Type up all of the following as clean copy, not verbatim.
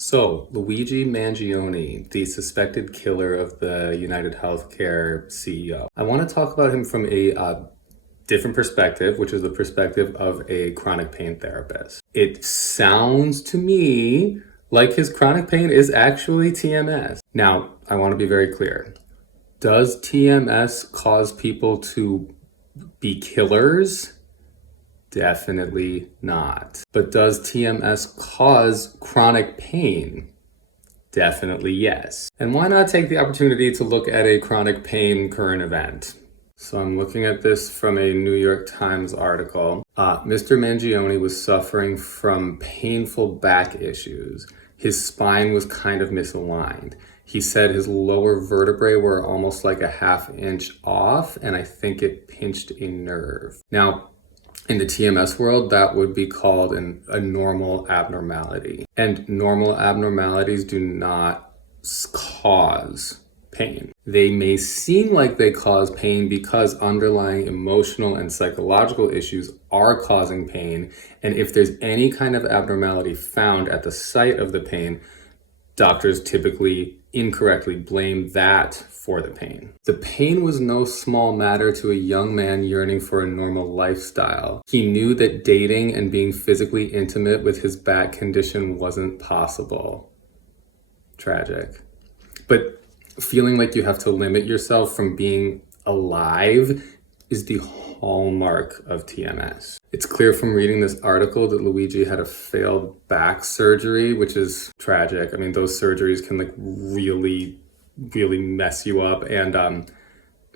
So, Luigi Mangione, the suspected killer of the United Healthcare CEO. I want to talk about him from a different perspective, which is the perspective of a chronic pain therapist. It sounds to me like his chronic pain is actually TMS. Now, I want to be very clear. Does TMS cause people to be killers? Definitely not. But does TMS cause chronic pain? Definitely yes. And why not take the opportunity to look at a chronic pain current event? So I'm looking at this from a New York Times article. Mr. Mangione was suffering from painful back issues. His spine was kind of misaligned. He said his lower vertebrae were almost like a ½ inch off, and I think it pinched a nerve. Now, in the TMS world, that would be called a normal abnormality. And normal abnormalities do not cause pain. They may seem like they cause pain because underlying emotional and psychological issues are causing pain. And if there's any kind of abnormality found at the site of the pain, doctors typically incorrectly blame that for the pain. The pain was no small matter to a young man yearning for a normal lifestyle. He knew that dating and being physically intimate with his back condition wasn't possible. Tragic. But feeling like you have to limit yourself from being alive is the hallmark of TMS. It's clear from reading this article that Luigi had a failed back surgery, which is tragic. I mean, those surgeries can really mess you up, and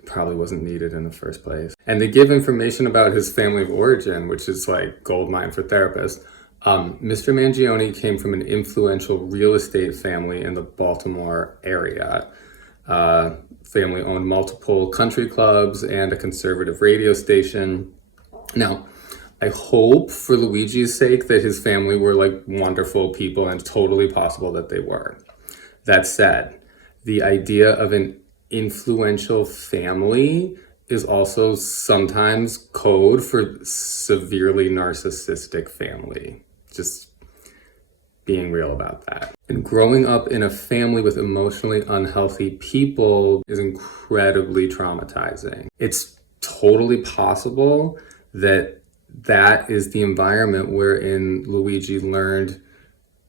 probably wasn't needed in the first place. And they give information about his family of origin, which is like goldmine for therapists. Mr. Mangione came from an influential real estate family in the Baltimore area. Family owned multiple country clubs and a conservative radio station. Now, I hope for Luigi's sake that his family were like wonderful people, and totally possible that they were. That said, the idea of an influential family is also sometimes code for severely narcissistic family. Just being real about that. And growing up in a family with emotionally unhealthy people is incredibly traumatizing. It's totally possible that that is the environment wherein Luigi learned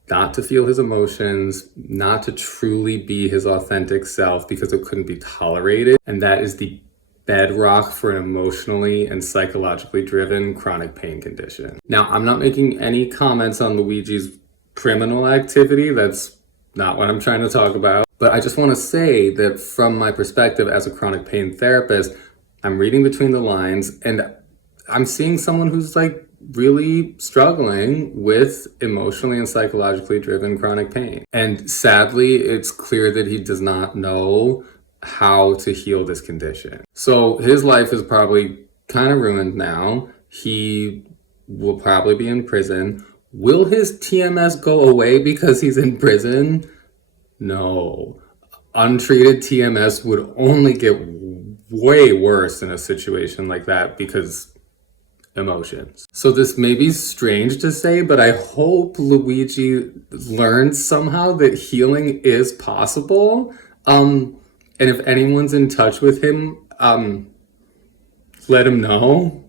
not to feel his emotions, not to truly be his authentic self because it couldn't be tolerated. And that is the bedrock for an emotionally and psychologically driven chronic pain condition. Now, I'm not making any comments on Luigi's criminal activity. That's not what I'm trying to talk about. But I just want to say that from my perspective as a chronic pain therapist, I'm reading between the lines and I'm seeing someone who's like really struggling with emotionally and psychologically driven chronic pain. And sadly, it's clear that he does not know how to heal this condition. So his life is probably kind of ruined now. He will probably be in prison. Will his TMS go away because he's in prison? No. Untreated TMS would only get way worse in a situation like that because emotions. So this may be strange to say, but I hope Luigi learns somehow that healing is possible. And if anyone's in touch with him, let him know.